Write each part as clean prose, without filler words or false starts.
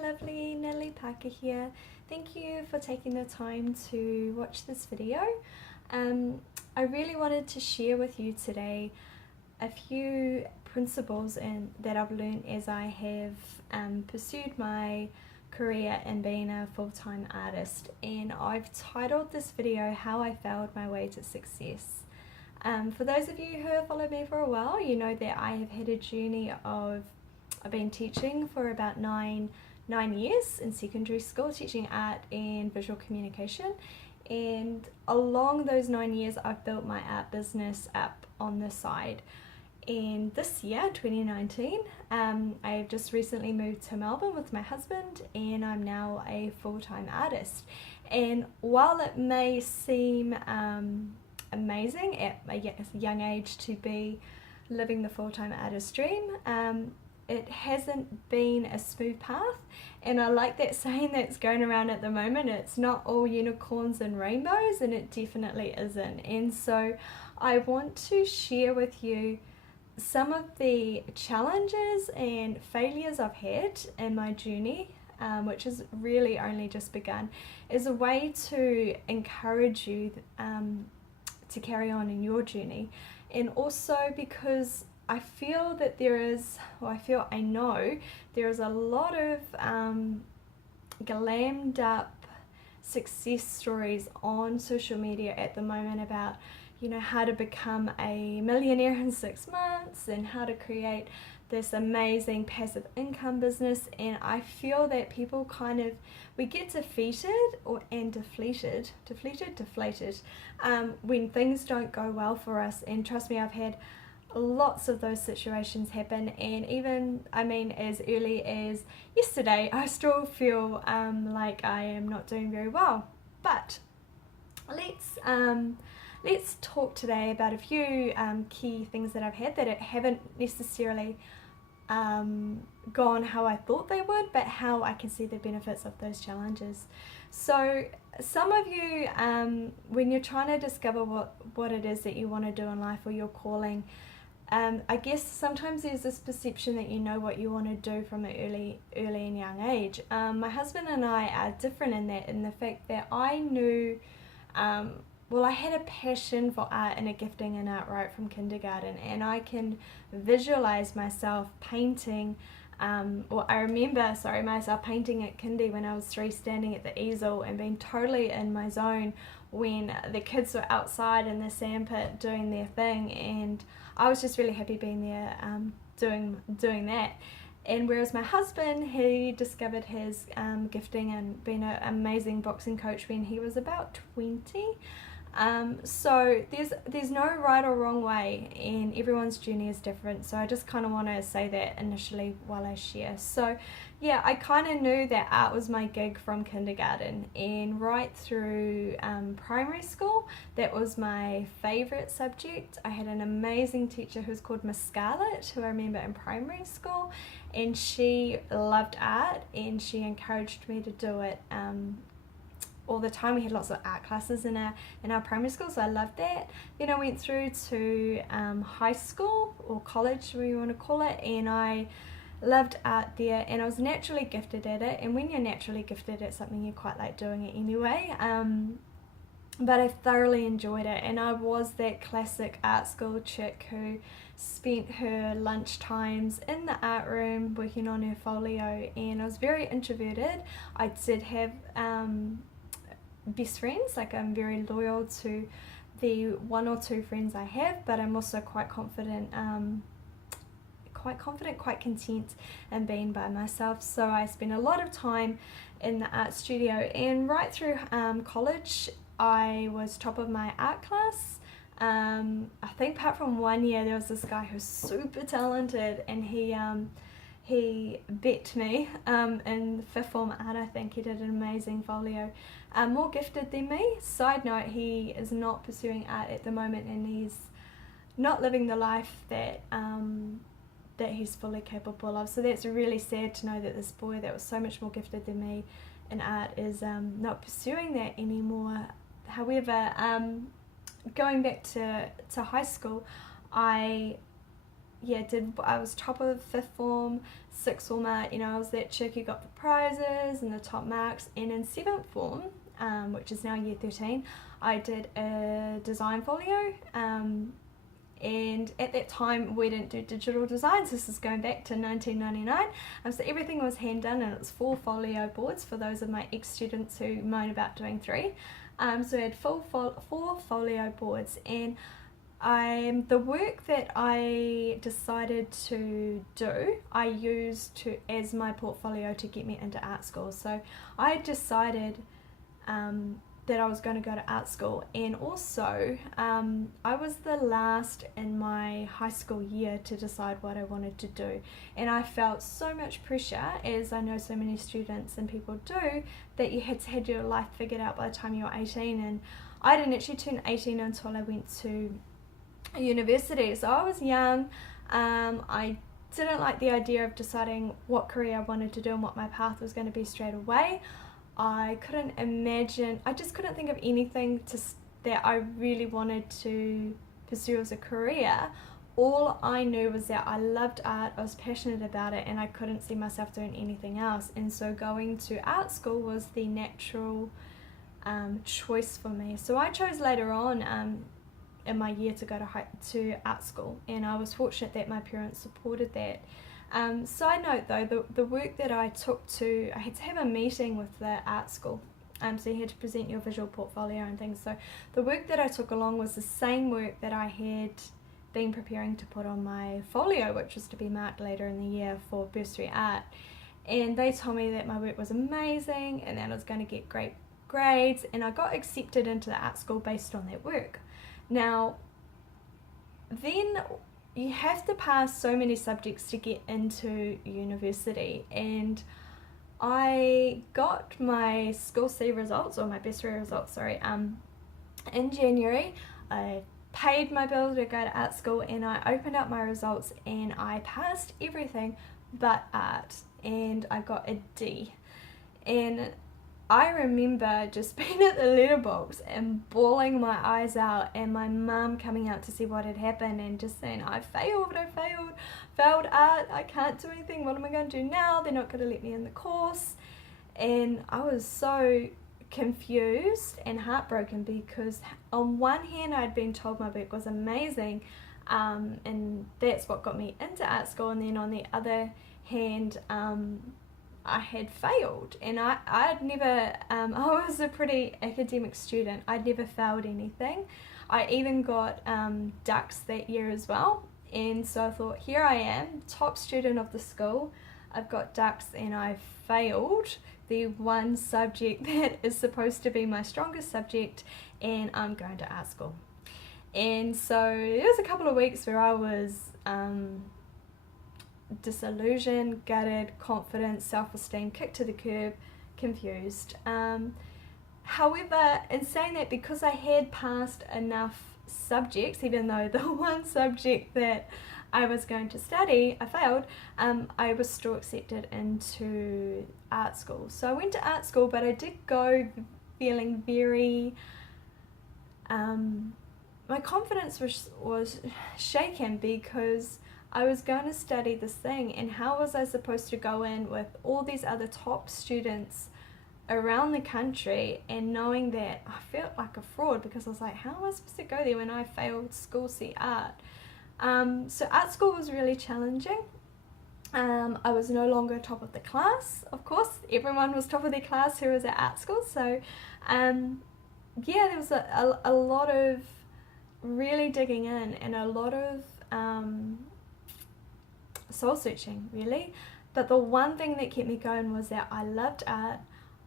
lovely, Natalie Parker here. Thank you for taking the time to watch this video. I really wanted to share with you today a few principles that I've learned as I have pursued my career in being a full-time artist, and I've titled this video How I Failed My Way to Success. For those of you who have followed me for a while, you know that I have had a journey of I've been teaching for about nine years in secondary school, teaching art and visual communication, and along those 9 years I've built my art business up on the side. And this year, 2019, I've just recently moved to Melbourne with my husband, and I'm now a full-time artist. And while it may seem amazing at a young age to be living the full-time artist dream, it hasn't been a smooth path, and I like that saying that's going around at the moment, it's not all unicorns and rainbows, and it definitely isn't. And so I want to share with you some of the challenges and failures I've had in my journey, which has really only just begun, as a way to encourage you to carry on in your journey. And also because I feel that I know there is a lot of glammed up success stories on social media at the moment about, you know, how to become a millionaire in 6 months and how to create this amazing passive income business. And I feel that people we get defeated and deflated when things don't go well for us. And trust me, I've had lots of those situations happen, and even, as early as yesterday, I still feel like I am not doing very well. But let's talk today about a few key things that I've had that haven't necessarily gone how I thought they would, but how I can see the benefits of those challenges. So some of you, when you're trying to discover what it is that you want to do in life or your calling, I guess sometimes there's this perception that you know what you want to do from an early and young age. My husband and I are different in the fact that I knew, I had a passion for art and a gifting in art right from kindergarten, and I can visualize myself painting, I remember myself painting at kindy when I was 3, standing at the easel and being totally in my zone when the kids were outside in the sandpit doing their thing, and I was just really happy being there doing that. And whereas my husband, he discovered his gifting and being an amazing boxing coach when he was about 20. So there's no right or wrong way, and everyone's journey is different. So I just kind of want to say that initially while I share. So yeah, I kind of knew that art was my gig from kindergarten, and right through primary school, that was my favorite subject. I had an amazing teacher who was called Miss Scarlett, who I remember in primary school, and she loved art and she encouraged me to do it all the time. We had lots of art classes in our primary school, so I loved that. Then I went through to high school, or college, whatever you want to call it, and I loved art there, and I was naturally gifted at it. And when you're naturally gifted at something, you quite like doing it anyway. But I thoroughly enjoyed it, and I was that classic art school chick who spent her lunch times in the art room working on her folio, and I was very introverted. I did have best friends, like I'm very loyal to the 1 or 2 friends I have, but I'm also quite confident, quite content in being by myself. So I spent a lot of time in the art studio, and right through college I was top of my art class. I think apart from 1 year, there was this guy who's super talented, and he beat me in 5th form art. I think he did an amazing folio, more gifted than me. Side note, he is not pursuing art at the moment, and he's not living the life that he's fully capable of. So that's really sad to know that this boy that was so much more gifted than me in art is not pursuing that anymore. However, going back to high school, I I was top of 5th form, 6th form, I was that chick who got the prizes and the top marks. And in 7th form, which is now year 13, I did a design folio, and at that time we didn't do digital designs. This is going back to 1999, so everything was hand done, and it was 4 folio boards for those of my ex-students who moan about doing 3. So I had 4 folio boards, and the work that I decided to do, I used as my portfolio to get me into art school. So I decided that I was going to go to art school, and also I was the last in my high school year to decide what I wanted to do, and I felt so much pressure, as I know so many students and people do, that you had to have your life figured out by the time you were 18, and I didn't actually turn 18 until I went to university. So I was young. I didn't like the idea of deciding what career I wanted to do and what my path was going to be straight away. I just couldn't think of anything that I really wanted to pursue as a career. All I knew was that I loved art, I was passionate about it, and I couldn't see myself doing anything else. And so going to art school was the natural choice for me. So I chose later on in my year to go to art school, and I was fortunate that my parents supported that. Side note though, the work that I took I had to have a meeting with the art school, so you had to present your visual portfolio and things. So the work that I took along was the same work that I had been preparing to put on my folio, which was to be marked later in the year for bursary art. And they told me that my work was amazing and that I was going to get great grades, and I got accepted into the art school based on that work. Now, then you have to pass so many subjects to get into university, and I got my school C results, or my bursary results, sorry, in January. I paid my bill to go to art school, and I opened up my results and I passed everything but art, and I got a D. And I remember just being at the letterbox and bawling my eyes out, and my mum coming out to see what had happened and just saying, I failed art, I can't do anything, what am I going to do now? They're not going to let me in the course. And I was so confused and heartbroken, because on one hand I'd been told my work was amazing, and that's what got me into art school, and then on the other hand I had failed, and I'd never, I was a pretty academic student. I'd never failed anything. I even got ducks that year as well, and so I thought, here I am, top student of the school, I've got ducks, and I failed the one subject that is supposed to be my strongest subject, and I'm going to art school. And so it was a couple of weeks where I was disillusioned, gutted, confidence, self-esteem kicked to the curb, confused. However, in saying that, because I had passed enough subjects, even though the one subject that I was going to study, I failed, I was still accepted into art school. So I went to art school, but I did go feeling very, my confidence was shaken, because I was going to study this thing, and how was I supposed to go in with all these other top students around the country, and knowing that I felt like a fraud, because I was like, how am I supposed to go there when I failed school C art? So art school was really challenging. I was no longer top of the class, of course. Everyone was top of their class who was at art school. So yeah, there was a lot of really digging in, and a lot of soul searching, really. But the one thing that kept me going was that I loved art.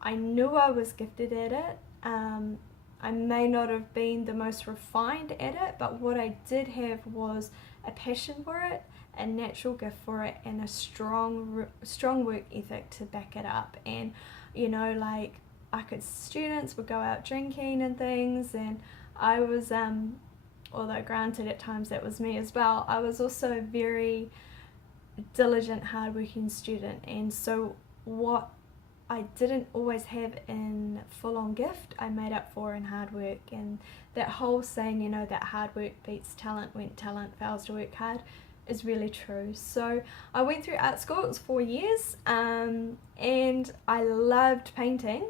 I knew I was gifted at it. I may not have been the most refined at it, but what I did have was a passion for it, a natural gift for it, and a strong work ethic to back it up. And you know, like, students would go out drinking and things, and I was, although granted at times that was me as well, I was also a very diligent, hardworking student. And so what I didn't always have in full-on gift, I made up for in hard work. And that whole saying, you know, that hard work beats talent when talent fails to work hard, is really true. So I went through art school. It was 4 years, and I loved painting.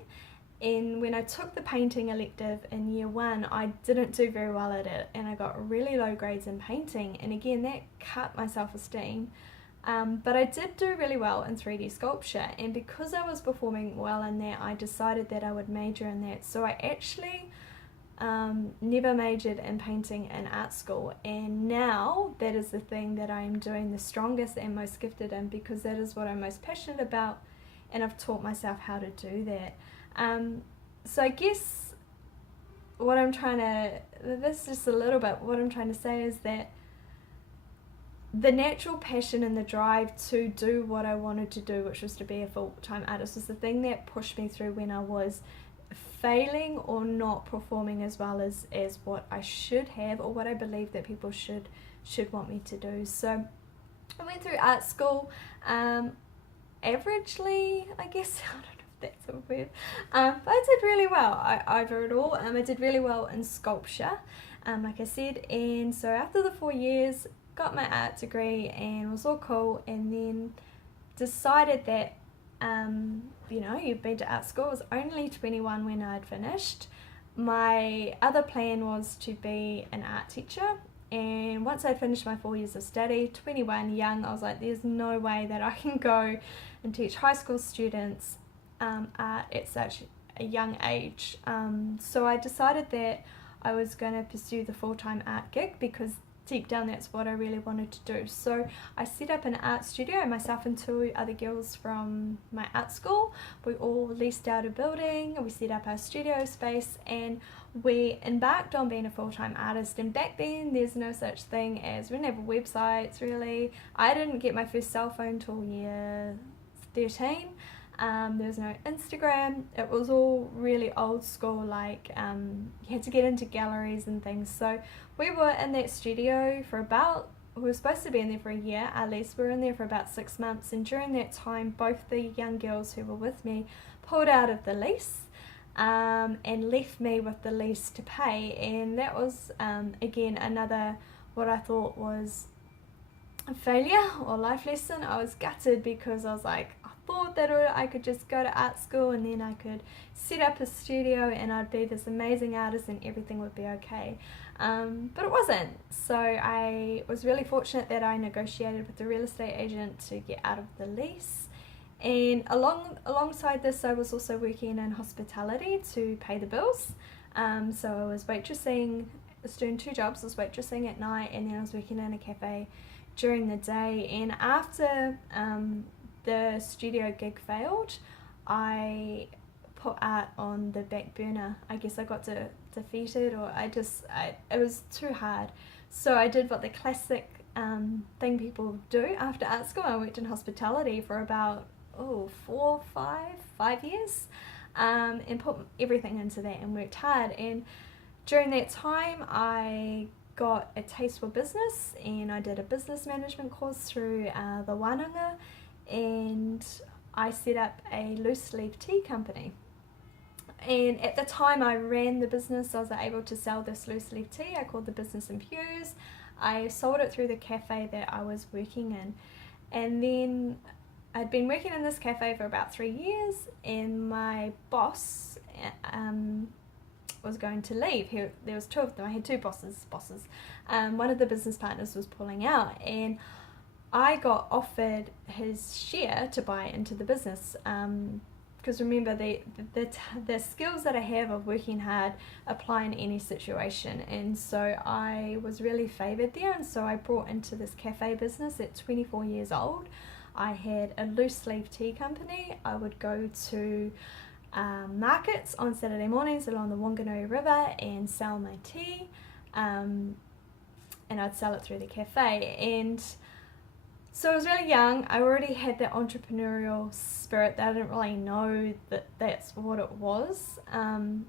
And when I took the painting elective in year 1, I didn't do very well at it, and I got really low grades in painting, and again that cut my self-esteem. But I did do really well in 3D sculpture, and because I was performing well in that, I decided that I would major in that. So I actually never majored in painting in art school, and now that is the thing that I am doing the strongest and most gifted in, because that is what I'm most passionate about, and I've taught myself how to do that. So I guess what I'm trying to, this is just a little bit, what I'm trying to say is that the natural passion and the drive to do what I wanted to do, which was to be a full-time artist, was the thing that pushed me through when I was failing or not performing as well as what I should have, or what I believe that people should want me to do. So I went through art school averagely, I guess. I don't know if that's a word, but I did really well overall. I did really well in sculpture, like I said, and so after the 4 years, got my art degree and was all cool, and then decided that you've been to art school. I was only 21 when I'd finished. My other plan was to be an art teacher, and once I finished my 4 years of study, 21, young, I was like, there's no way that I can go and teach high school students art at such a young age. So I decided that I was going to pursue the full-time art gig, because deep down that's what I really wanted to do. So I set up an art studio, myself and 2 other girls from my art school. We all leased out a building, we set up our studio space, and we embarked on being a full-time artist. And back then there's no such thing as, we didn't have websites really. I didn't get my first cell phone till year 13. There was no Instagram. It was all really old school, like you had to get into galleries and things. So we were in that studio for we were supposed to be in there for a year, at least. We were in there for about 6 months, and during that time both the young girls who were with me pulled out of the lease and left me with the lease to pay. And that was again another, what I thought was a failure or life lesson. I was gutted, because I was like, thought that I could just go to art school and then I could set up a studio and I'd be this amazing artist and everything would be okay. But it wasn't. So I was really fortunate that I negotiated with the real estate agent to get out of the lease. And alongside this, I was also working in hospitality to pay the bills. So I was waitressing. I was doing 2 jobs. I was waitressing at night, and then I was working in a cafe during the day. And after the studio gig failed, I put art on the back burner. I guess I got defeated, or it was too hard. So I did what the classic thing people do after art school. I worked in hospitality for about 5 years, and put everything into that and worked hard. And during that time I got a taste for business, and I did a business management course through the Wānanga, and I set up a loose leaf tea company. And at the time I ran the business, I was able to sell this loose leaf tea. I called the business Infuse. I sold it through the cafe that I was working in, and then I'd been working in this cafe for about 3 years, and my boss was going to leave. There was 2 of them. I had 2 bosses. One of the business partners was pulling out, and I got offered his share to buy into the business, because remember, the skills that I have of working hard apply in any situation, and so I was really favoured there. And so I brought into this cafe business at 24 years old. I had a loose leaf tea company. I would go to markets on Saturday mornings along the Wanganui River and sell my tea, and I'd sell it through the cafe. And so I was really young. I already had that entrepreneurial spirit that I didn't really know that that's what it was. And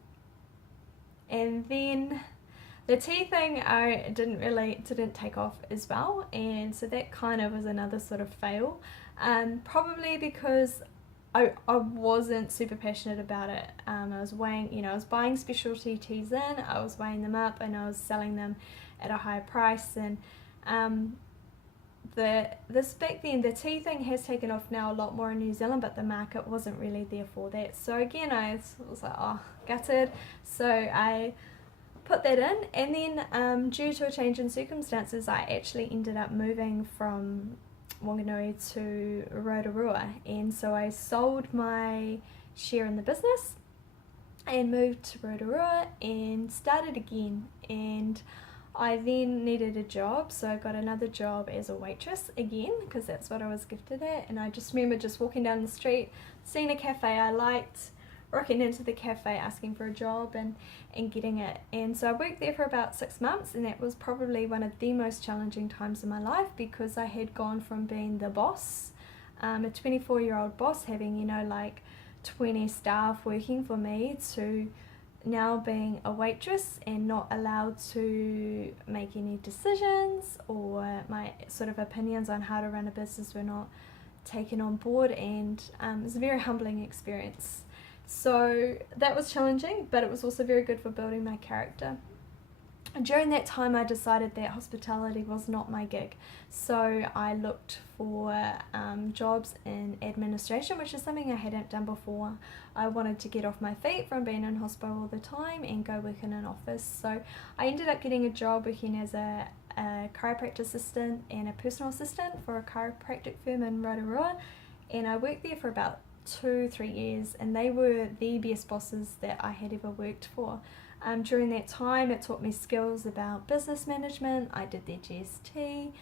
then the tea thing I didn't take off as well, and so that kind of was another sort of fail. Probably because I wasn't super passionate about it. I was buying specialty teas in, I was weighing them up, and I was selling them at a higher price, and this back then, the tea thing has taken off now a lot more in New Zealand, but the market wasn't really there for that. So again, I was like, oh, gutted. So I put that in, and then due to a change in circumstances, I actually ended up moving from Wanganui to Rotorua, and so I sold my share in the business and moved to Rotorua and started again. And I then needed a job, so I got another job as a waitress again, because that's what I was gifted at. And I just remember just walking down the street, seeing a cafe I liked, walking into the cafe asking for a job and getting it. And so I worked there for about 6 months, and that was probably one of the most challenging times in my life, because I had gone from being the boss, a 24-year-old boss having, you know, like 20 staff working for me, to now being a waitress and not allowed to make any decisions, or my sort of opinions on how to run a business were not taken on board. And it was a very humbling experience. So that was challenging, but it was also very good for building my character. And during that time, I decided that hospitality was not my gig, so I looked for jobs in administration, which is something I hadn't done before. I wanted to get off my feet from being in hospital all the time and go work in an office. So I ended up getting a job working as a chiropractic assistant and a personal assistant for a chiropractic firm in Rotorua, and I worked there for about 2-3 years, and they were the best bosses that I had ever worked for. During that time, it taught me skills about business management. I did their GST,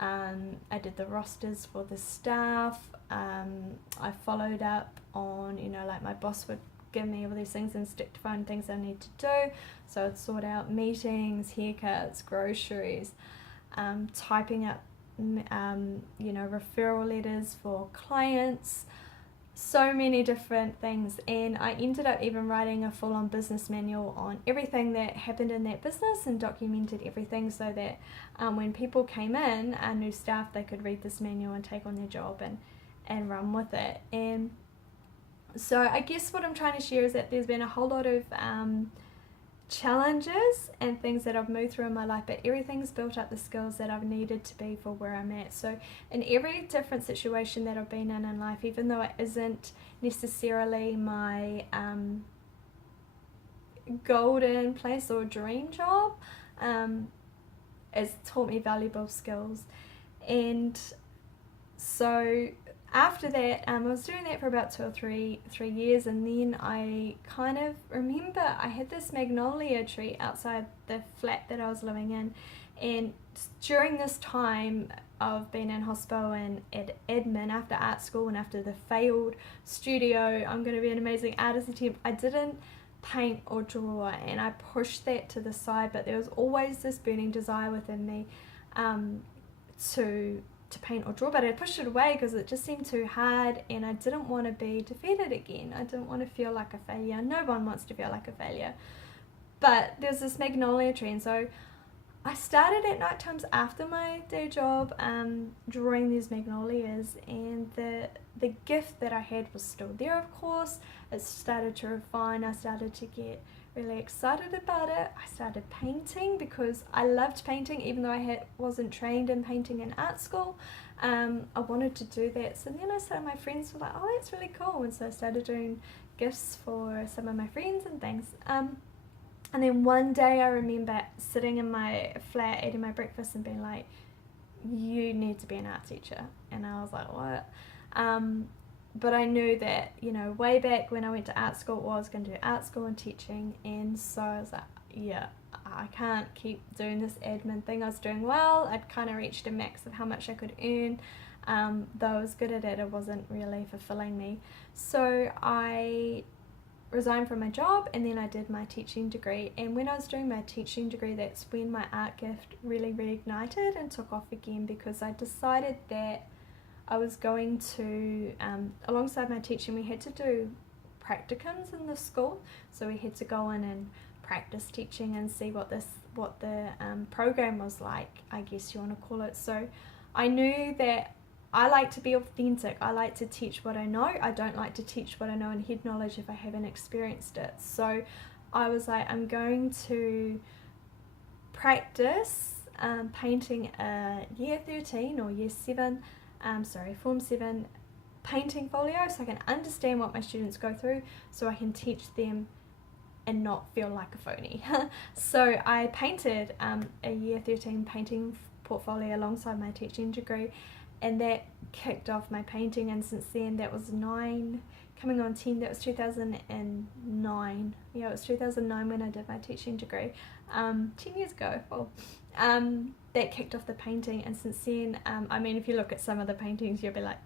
I did the rosters for the staff, I followed up on, you know, like my boss would give me all these things and stick to find things I need to do. So I'd sort out meetings, haircuts, groceries, typing up, you know, referral letters for clients, so many different things. And I ended up even writing a full-on business manual on everything that happened in that business and documented everything, so that when people came in, our new staff, they could read this manual and take on their job and run with it. And so I guess what I'm trying to share is that there's been a whole lot of challenges and things that I've moved through in my life, but everything's built up the skills that I've needed to be for where I'm at. So in every different situation that I've been in life, even though it isn't necessarily my golden place or dream job, it's taught me valuable skills. And so after that, I was doing that for about 2 or 3 years, and then I kind of remember I had this magnolia tree outside the flat that I was living in, and during this time of being in hospital and at admin after art school and after the failed studio, I'm going to be an amazing artist attempt, I didn't paint or draw, and I pushed that to the side, but there was always this burning desire within me to paint or draw, but I pushed it away because it just seemed too hard, and I didn't want to be defeated again. I didn't want to feel like a failure. No one wants to feel like a failure. But there's this magnolia tree, and so I started at night times after my day job drawing these magnolias, and the gift that I had was still there, of course. It started to refine. I started to get really excited about it. I started painting because I loved painting, even though I wasn't trained in painting in art school. I wanted to do that. So then my friends were like, oh, that's really cool. And so I started doing gifts for some of my friends and things. And then one day I remember sitting in my flat eating my breakfast and being like, you need to be an art teacher. And I was like, what? But I knew that, you know, way back when I went to art school, I was going to do art school and teaching. And so I was like, yeah, I can't keep doing this admin thing. I was doing well. I'd kind of reached a max of how much I could earn. Though I was good at it, it wasn't really fulfilling me. So I resigned from my job, and then I did my teaching degree. And when I was doing my teaching degree, that's when my art gift really reignited and took off again, because I decided that I was going to, alongside my teaching, we had to do practicums in the school. So we had to go in and practice teaching and see what the program was like, I guess you want to call it. So I knew that I like to be authentic. I like to teach what I know. I don't like to teach what I know in head knowledge if I haven't experienced it. So I was like, I'm going to practice painting a year 13 or year 7, form 7 painting folio, so I can understand what my students go through, so I can teach them and not feel like a phony. So I painted a year 13 painting portfolio alongside my teaching degree, and that kicked off my painting, and since then, that was 9 coming on 10, that was 2009. Yeah, it was 2009 when I did my teaching degree, 10 years ago. Well, that kicked off the painting, and since then, I mean, if you look at some of the paintings, you'll be like,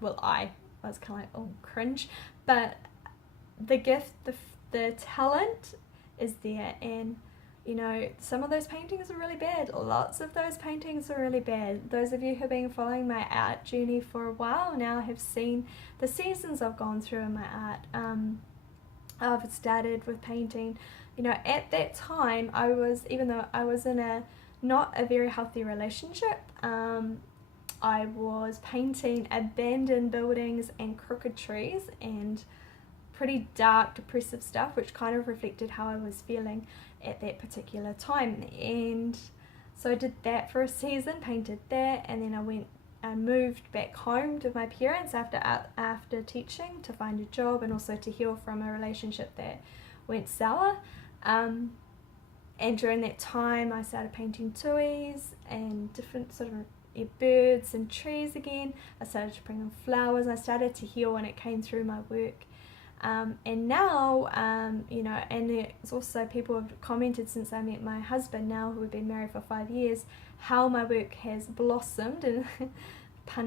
well, I was kind of like, oh, cringe, but the gift, the talent is there, and you know, some of those paintings are really bad. Lots of those paintings are really bad. Those of you who have been following my art journey for a while now have seen the seasons I've gone through in my art. I've started with painting, you know, at that time even though I was in not a very healthy relationship, I was painting abandoned buildings and crooked trees and pretty dark, depressive stuff, which kind of reflected how I was feeling at that particular time. And so I did that for a season, painted that, and then I moved back home to my parents after teaching to find a job and also to heal from a relationship that went sour. And during that time, I started painting tuis and different sort of birds and trees again. I started to bring in flowers. I started to heal, and it came through my work. And now, you know, and there's also people have commented since I met my husband now, who we've been married for 5 years, how my work has blossomed, and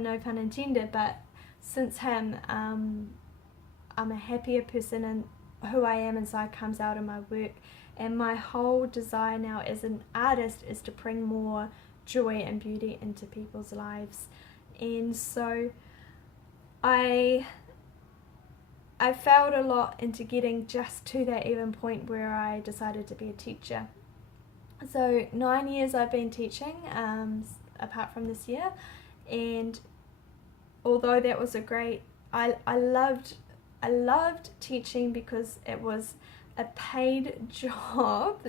no pun intended, but since him, I'm a happier person, and who I am inside comes out in my work. And my whole desire now as an artist is to bring more joy and beauty into people's lives. And so I failed a lot into getting just to that even point where I decided to be a teacher. So 9 years I've been teaching, apart from this year, and although that was I loved teaching because it was a paid job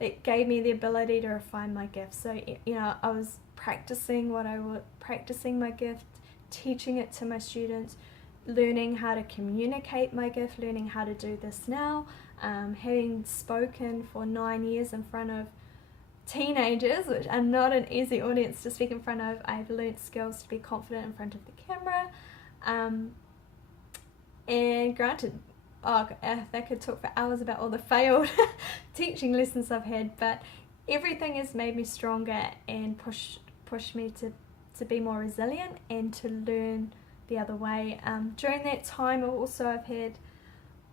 that gave me the ability to refine my gift. So, you know, I was practicing my gift, teaching it to my students, learning how to communicate my gift, learning how to do this now, having spoken for 9 years in front of teenagers, which are not an easy audience to speak in front of. I've learnt skills to be confident in front of the camera, and granted, I could talk for hours about all the failed teaching lessons I've had, but everything has made me stronger and pushed me to be more resilient and to learn the other way. During that time, I've had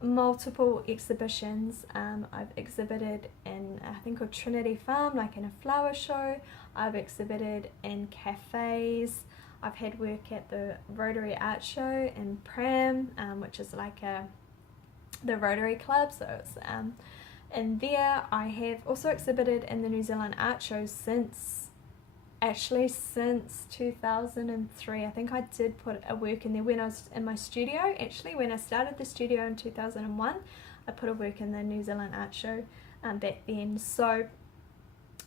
multiple exhibitions. I've exhibited in a thing called Trinity Farm, like in a flower show. I've exhibited in cafes. I've had work at the Rotary Art Show in Pram, which is like the Rotary Club. So it's and there I have also exhibited in the New Zealand Art Show since 2003. I think I did put a work in there when I was in my studio. Actually, when I started the studio in 2001, I put a work in the New Zealand Art Show back then. So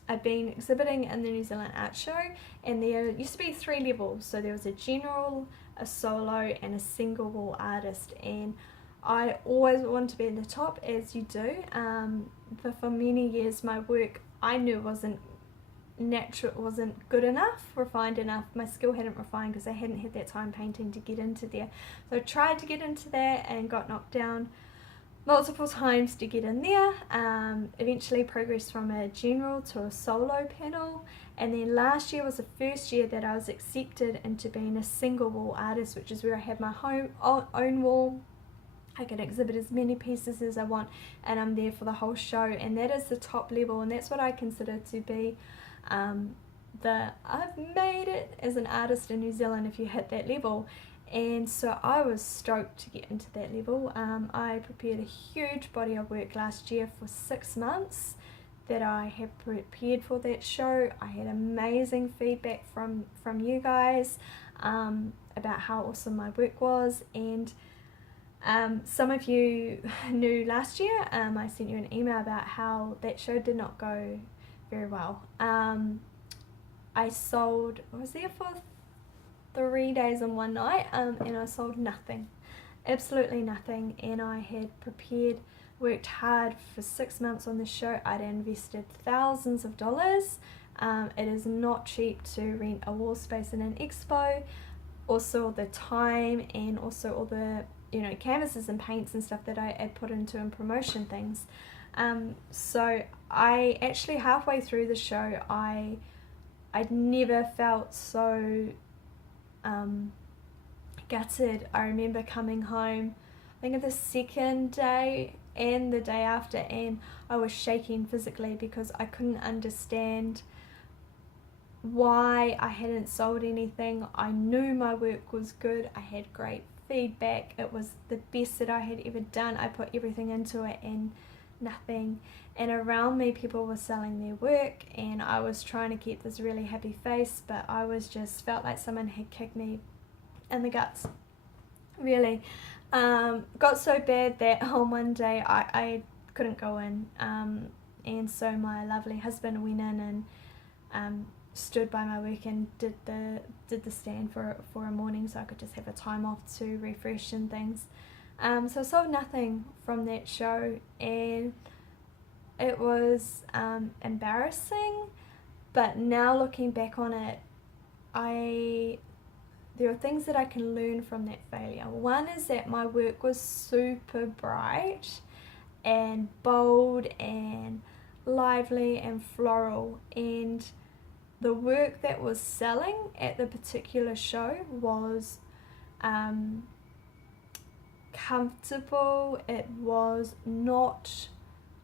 I've been exhibiting in the New Zealand Art Show, and there used to be 3 levels. So there was a general, a solo, and a single wall artist, and I always wanted to be in the top, as you do. But for many years, my work I knew wasn't good enough, refined enough. My skill hadn't refined because I hadn't had that time painting to get into there. So I tried to get into that and got knocked down multiple times to get in there. Eventually progressed from a general to a solo panel, and then last year was the first year that I was accepted into being a single wall artist, which is where I have my own wall. I can exhibit as many pieces as I want, and I'm there for the whole show, and that is the top level, and that's what I consider to be I've made it as an artist in New Zealand if you hit that level. And so I was stoked to get into that level. I prepared a huge body of work last year for 6 months that I have prepared for that show. I had amazing feedback from you guys about how awesome my work was, and some of you knew last year I sent you an email about how that show did not go very well. I was there for 3 days and one night, and I sold nothing, absolutely nothing. And I had worked hard for 6 months on the show. I'd invested thousands of dollars. It is not cheap to rent a wall space in an expo. Also the time, and also all the canvases and paints and stuff that I put into and promotion things. So I actually, halfway through the show, I'd never felt so gutted. I remember coming home, I think the second day and the day after, and I was shaking physically because I couldn't understand why I hadn't sold anything. I knew my work was good. I had great feedback. It was the best that I had ever done. I put everything into it and nothing. And around me, people were selling their work, and I was trying to keep this really happy face, but I was just felt like someone had kicked me in the guts, really. Got so bad that on one day I couldn't go in, and so my lovely husband went in and stood by my work and did the stand for a morning, so I could just have a time off to refresh and things. So I sold nothing from that show, and it was embarrassing. But now looking back on it, there are things that I can learn from that failure. One is that my work was super bright and bold and lively and floral, and the work that was selling at the particular show was comfortable. It was not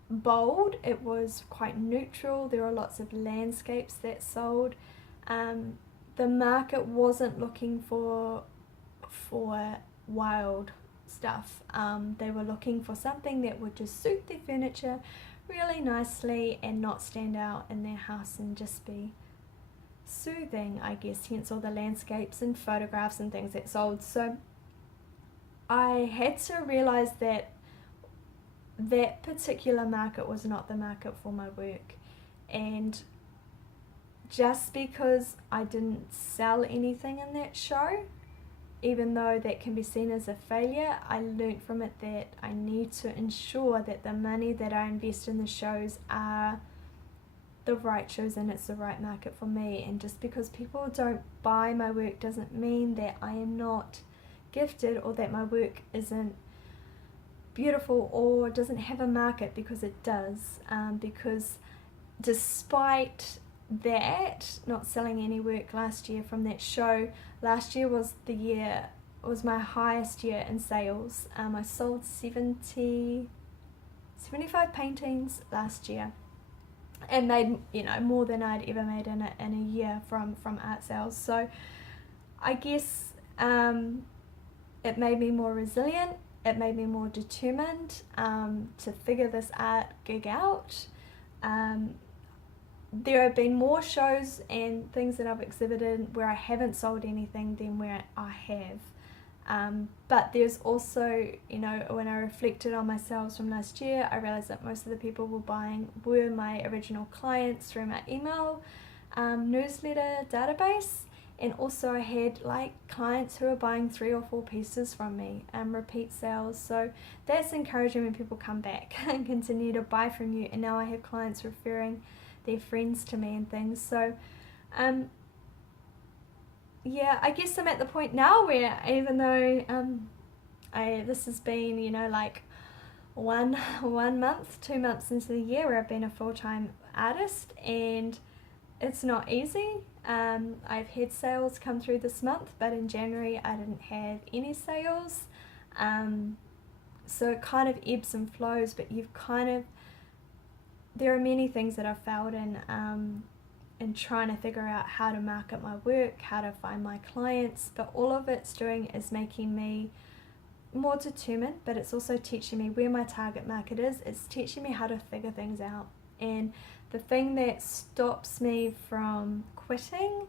bold, it was quite neutral. There were lots of landscapes that sold. The market wasn't looking for wild stuff. They were looking for something that would just suit their furniture really nicely and not stand out in their house and just be soothing, I guess, hence all the landscapes and photographs and things that sold. So I had to realize that that particular market was not the market for my work. And just because I didn't sell anything in that show, even though that can be seen as a failure, I learned from it that I need to ensure that the money that I invest in the shows are the right shows and it's the right market for me. And just because people don't buy my work doesn't mean that I am not gifted or that my work isn't beautiful or doesn't have a market, because it does. Because despite that, not selling any work last year from that show, last year was my highest year in sales. I sold 75 paintings last year and made more than I'd ever made in a year from art sales. So I guess it made me more resilient. It made me more determined to figure this art gig out. There have been more shows and things that I've exhibited where I haven't sold anything than where I have. But there's also, when I reflected on my sales from last year, I realized that most of the people were my original clients through my email newsletter database. And also I had clients who are buying 3 or 4 pieces from me, repeat sales. So that's encouraging when people come back and continue to buy from you. And now I have clients referring their friends to me and things. So yeah, I guess I'm at the point now where, even though this has been 1 month, 2 months into the year where I've been a full-time artist, and it's not easy. I've had sales come through this month, but in January I didn't have any sales. So it kind of ebbs and flows, but there are many things that I've failed in trying to figure out how to market my work, how to find my clients, but all of it's doing is making me more determined, but it's also teaching me where my target market is. It's teaching me how to figure things out. And the thing that stops me from quitting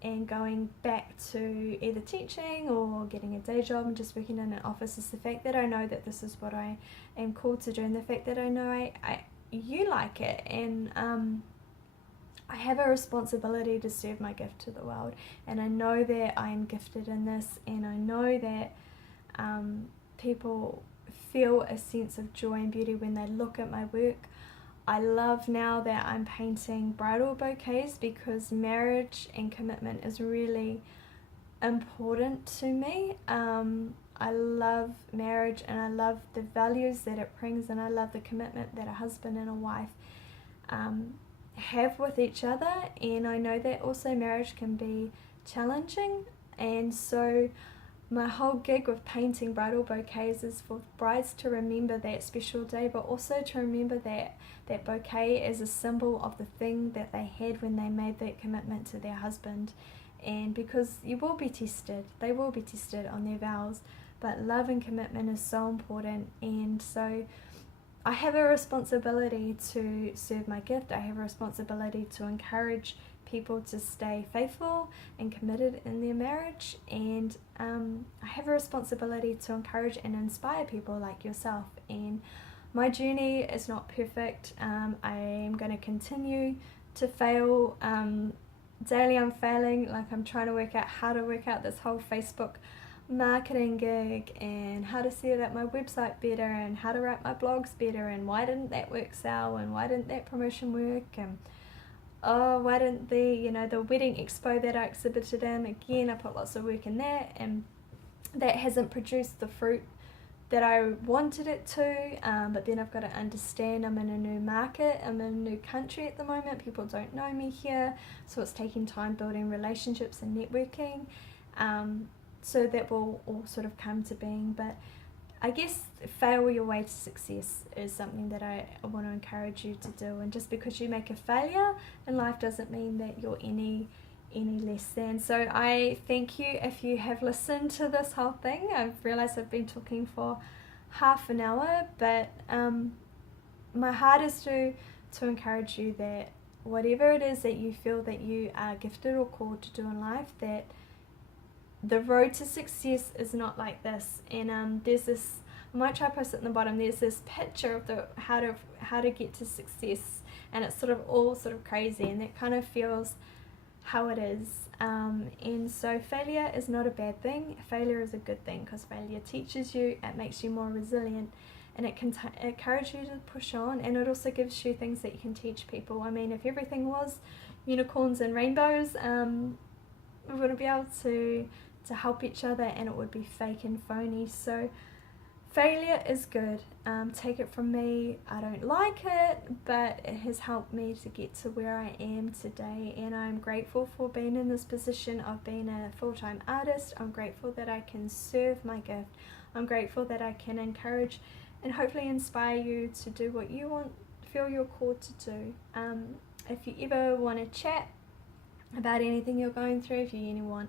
and going back to either teaching or getting a day job and just working in an office is the fact that I know that this is what I am called to do, and the fact that I know you like it, and I have a responsibility to serve my gift to the world, and I know that I am gifted in this, and I know that people feel a sense of joy and beauty when they look at my work. I love now that I'm painting bridal bouquets because marriage and commitment is really important to me. I love marriage, and I love the values that it brings, and I love the commitment that a husband and a wife have with each other, and I know that also marriage can be challenging, and so my whole gig with painting bridal bouquets is for brides to remember that special day, but also to remember that that bouquet is a symbol of the thing that they had when they made that commitment to their husband. And because you will be tested, they will be tested on their vows, but love and commitment is so important. And so I have a responsibility to serve my gift. I have a responsibility to encourage people to stay faithful and committed in their marriage, and I have a responsibility to encourage and inspire people like yourself. And my journey is not perfect. I am going to continue to fail. Daily I'm failing, like I'm trying to work out how to work out this whole Facebook marketing gig, and how to set up my website better, and how to write my blogs better, and why didn't that work so, and why didn't that promotion work, and oh, why didn't the wedding expo that I exhibited in, again I put lots of work in that, and that hasn't produced the fruit that I wanted it to, but then I've got to understand I'm in a new market, I'm in a new country at the moment, people don't know me here, so it's taking time building relationships and networking, so that will all sort of come to being. But I guess fail your way to success is something that I want to encourage you to do, and just because you make a failure in life doesn't mean that you're any less than. So I thank you if you have listened to this whole thing. I've realised I've been talking for half an hour, but my heart is to encourage you that whatever it is that you feel that you are gifted or called to do in life, that the road to success is not like this. And there's this, I might try to post it in the bottom, there's this picture of the how to get to success, and it's sort of all sort of crazy, and that kind of feels how it is. And so failure is not a bad thing. Failure is a good thing, because failure teaches you, it makes you more resilient, and it can encourage you to push on, and it also gives you things that you can teach people. I mean, if everything was unicorns and rainbows, we wouldn't be able to help each other, and it would be fake and phony. So failure is good. Take it from me, I don't like it, but it has helped me to get to where I am today, and I'm grateful for being in this position of being a full-time artist. I'm grateful that I can serve my gift. I'm grateful that I can encourage and hopefully inspire you to do what you feel you're called to do. If you ever want to chat about anything you're going through, if you want